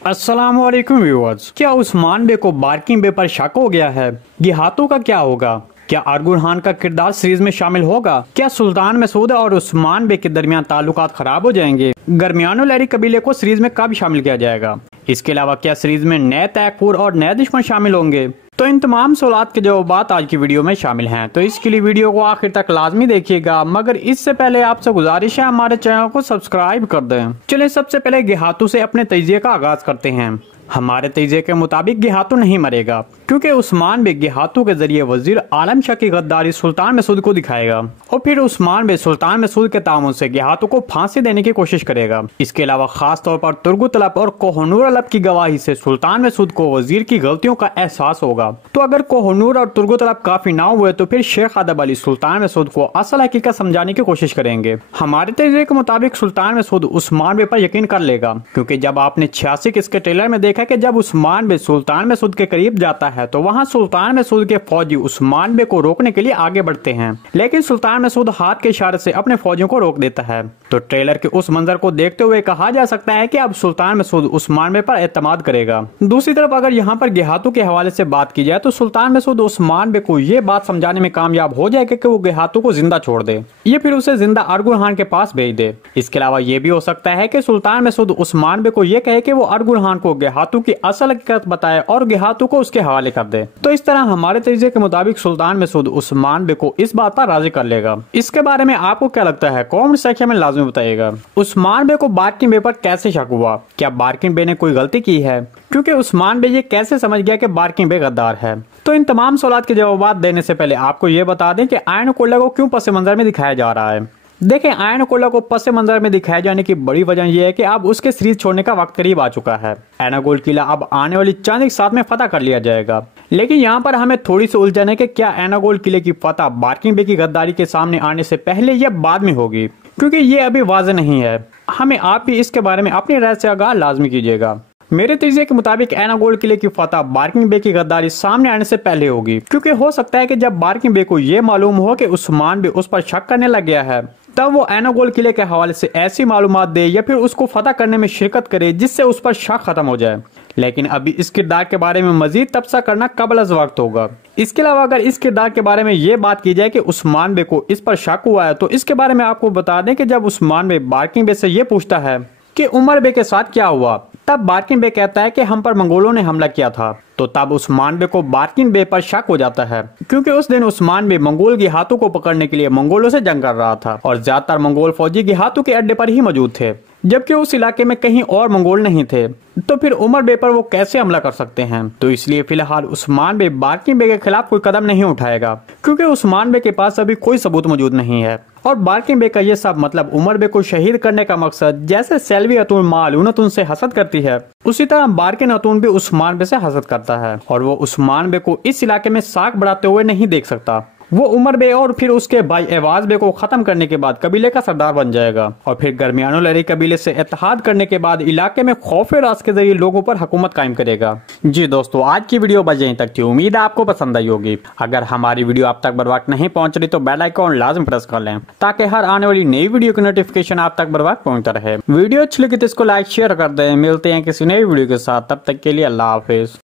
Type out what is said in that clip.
अस्सलामुअलैकुम व्यूअर्स। क्या उस्मान बे को बार्किंग बे पर शक हो गया है? गिहातों का क्या होगा? क्या अरगुन खान का किरदार सीरीज में शामिल होगा? क्या सुल्तान मसूद और उस्मान बे के दरमियान ताल्लुकात खराब हो जाएंगे? गर्मियानो लहरी कबीले को सीरीज में कब शामिल किया जाएगा? इसके अलावा क्या सीरीज में नए तैकूर और नए दुश्मन शामिल होंगे? तो इन तमाम सवालात के जवाब आज की वीडियो में शामिल हैं, तो इसके लिए वीडियो को आखिर तक लाजमी देखिएगा। मगर इससे पहले आपसे गुजारिश है हमारे चैनल को सब्सक्राइब कर दें। चलिए सबसे पहले गिहातू से अपने तजिए का आगाज करते हैं। हमारे तजिए के मुताबिक गिहातू नहीं मरेगा, क्योंकि उस्मान बे गिहातू के जरिए वजीर आलम शाह की गद्दारी सुल्तान मसूद को दिखाएगा और फिर उस्मान बे सुल्तान मसूद के तामुन से गिहातू को फांसी देने की कोशिश करेगा। इसके अलावा खास तौर पर तुर्गुतलब और कोहनूर अलब की गवाही से सुल्तान मसूद को वजीर की गलतियों का एहसास होगा। तो अगर कोहनूर और तुर्गुतलब काफी ना हुए तो फिर शेख अदब अली सुल्तान मसूद को असल हकीकत समझाने की कोशिश करेंगे। हमारे तजिए के मुताबिक सुल्तान मसूद उस्मान बे पर यकीन कर लेगा, क्योंकि जब आपने 86 किसके ट्रेलर में देखा कि जब उस्मान बे सुल्तान मसूद के करीब जाता है तो वहां सुल्तान मसूद के फौजी उस्मान बे को रोकने के लिए आगे बढ़ते हैं, लेकिन सुल्तान मसूद हाथ के इशारे से अपने फौजियों को रोक देता है। तो ट्रेलर के उस मंजर को देखते हुए कहा जा सकता है कि अब सुल्तान मसूद उस्मान बे पर एतमाद करेगा। दूसरी तरफ अगर यहाँ पर गिहातू के हवाले से बात की जाए तो सुल्तान मसूद उस्मान बे को ये बात समझाने में कामयाब हो जाएगा कि वो गिहातू को जिंदा छोड़ दे या फिर उसे जिंदा अरगुन खान के पास भेज दे। इसके अलावा ये भी हो सकता है कि सुल्तान मसूद उस्मान बे को ये कहे कि वो अरगुन खान को गिहातू की असल हकीकत बताए और गिहातू को उसके हवाले कर दे। तो इस तरह हमारे तजिए के मुताबिक सुल्तान मसूद उस्मान बे को इस बात पर राजी कर लेगा। इसके बारे में आपको क्या लगता है? कमेंट सेक्शन में लाजमी बताइएगा। उस्मान बे को बार्किन बे पर कैसे शक हुआ? क्या बार्किन बे ने कोई गलती की है? क्योंकि उस्मान बे ये कैसे समझ गया कि बार्किन बे गद्दार है? तो इन तमाम सवालों के जवाब देने से पहले आपको ये बता दें कि आयन कोल्ला को क्यों पस मंजर में दिखाया जा रहा है। देखें, आयन कोल्ला को पस मंजर में दिखाए जाने की बड़ी वजह यह है कि अब उसके सीरीज छोड़ने का वक्त करीब आ चुका है। एनागोल किला अब आने वाली चंद एक साथ में फतह कर लिया जाएगा, लेकिन यहाँ पर हमें थोड़ी सी उलझन है कि क्या एनागोल किले की फतह बार्किन बे की गद्दारी के सामने आने से पहले या बाद में होगी, क्योंकि ये अभी वाज़ेह नहीं है। हमें आप भी इसके बारे में अपनी राय से आगाह लाजमी कीजिएगा। मेरे तजिए के मुताबिक एनागोल किले की फतह बार्किन बे की गद्दारी सामने आने से पहले होगी, क्योंकि हो सकता है कि जब बार्किन बे को ये मालूम हो कि उस्मान बे उस पर शक करने लग गया है, तब वो एनागोल किले के हवाले से ऐसी मालूमात दे या फिर उसको फतह करने में शिरकत करे जिससे उस पर शक खत्म हो जाए। लेकिन अभी इस किरदार के बारे में मजीद तबसरा करना कबल अज़ वक्त होगा। इसके अलावा अगर इस किरदार के बारे में ये बात की जाए कि उस्मान बे को इस पर शक हुआ है, तो इसके बारे में आपको बता दें कि जब उस्मान बे बार्किन बे से ये पूछता है कि उमर बे के साथ क्या हुआ, तब बार्किन बे कहता है कि हम पर मंगोलों ने हमला किया था। तो तब उस्मान बे को बार्किन बे पर शक हो जाता है, क्योंकि उस दिन उस्मान बे मंगोल गिहातू को पकड़ने के लिए मंगोलों से जंग कर रहा था और ज्यादातर मंगोल फौजी गिहातू के अड्डे पर ही मौजूद थे, जबकि उस इलाके में कहीं और मंगोल नहीं थे। तो फिर उमर बे पर वो कैसे हमला कर सकते हैं? तो इसलिए फिलहाल उस्मान बे बार्किन बे के खिलाफ कोई कदम नहीं उठाएगा, क्योंकि उस्मान बे के पास अभी कोई सबूत मौजूद नहीं है। और बार्किन बे का ये सब मतलब उमर बे को शहीद करने का मकसद, जैसे सेल्वी अतुन मालूनतुन से हसद करती है, उसी तरह बार्किन अतुन भी उस्मान बे से हसद करता है और वो उस्मान बे को इस इलाके में साख बढ़ाते हुए नहीं देख सकता। वो उमर बे और फिर उसके भाई एवाज बे को खत्म करने के बाद कबीले का सरदार बन जाएगा और फिर गर्मियानो लहरी कबीले से इत्तेहाद करने के बाद इलाके में खौफ राज के जरिए लोगों पर हुकूमत कायम करेगा। जी दोस्तों, आज की वीडियो बस यहीं तक थी। उम्मीद है आपको पसंद आई होगी। अगर हमारी वीडियो आप तक बर वक्त नहीं पहुंच रही तो बेल आइकन लाजमी प्रेस कर लें, ताकि हर आने वाली नई वीडियो की नोटिफिकेशन आप तक बर वक्त पहुंचता रहे। वीडियो अच्छी लगी तो इसको लाइक शेयर कर दें। मिलते हैं किसी नई वीडियो के साथ, तब तक के लिए अल्लाह हाफिज।